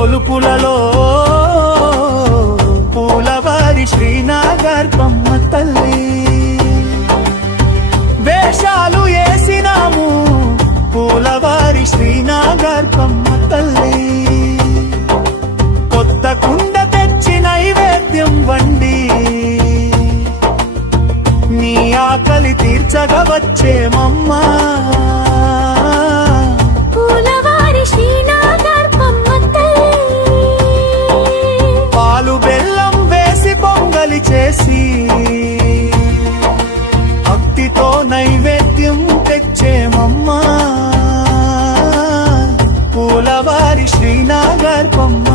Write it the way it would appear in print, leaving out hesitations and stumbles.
కొలుపులలో పూలవారి శ్రీనాగర్పమ్మ తల్లి వేషాలు వేసినాము పూలవారి శ్రీనాగర్పమ్మ తల్లి కొత్త కుండ తెచ్చి నైవేద్యం వండి నీ ఆకలి తీర్చగా వచ్చేమమ్మా పూలవారి శ్రీనాగర్పమ్మ తల్లి పాలు బెల్లం వేసి పొంగలి చేసి భక్తితో నైవేద్యం తెచ్చేమమ్మా పూలవారి శ్రీనాగర్పమ్మ